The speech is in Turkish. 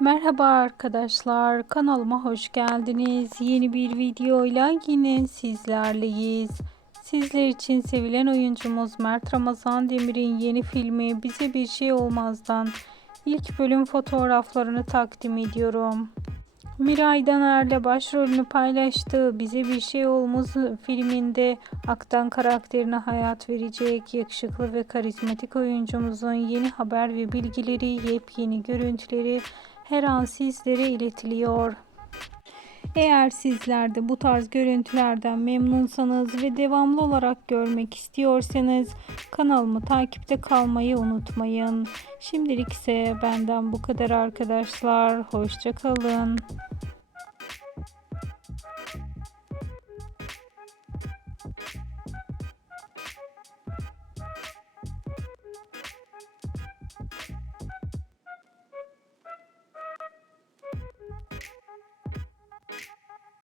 Merhaba arkadaşlar, kanalıma hoş geldiniz. Yeni bir videoyla yine sizlerleyiz. Sizler için sevilen oyuncumuz Mert Ramazan Demir'in yeni filmi Bize Bir Şey Olmaz'dan ilk bölüm fotoğraflarını takdim ediyorum. Miray Daner'le başrolünü paylaştığı Bize Bir Şey Olmaz filminde Aktan karakterine hayat verecek yakışıklı ve karizmatik oyuncumuzun yeni haber ve bilgileri, yepyeni görüntüleri her an sizlere iletiliyor. Eğer sizler de bu tarz görüntülerden memnunsanız ve devamlı olarak görmek istiyorsanız kanalımı takipte kalmayı unutmayın. Şimdilik ise benden bu kadar arkadaşlar. Hoşça kalın.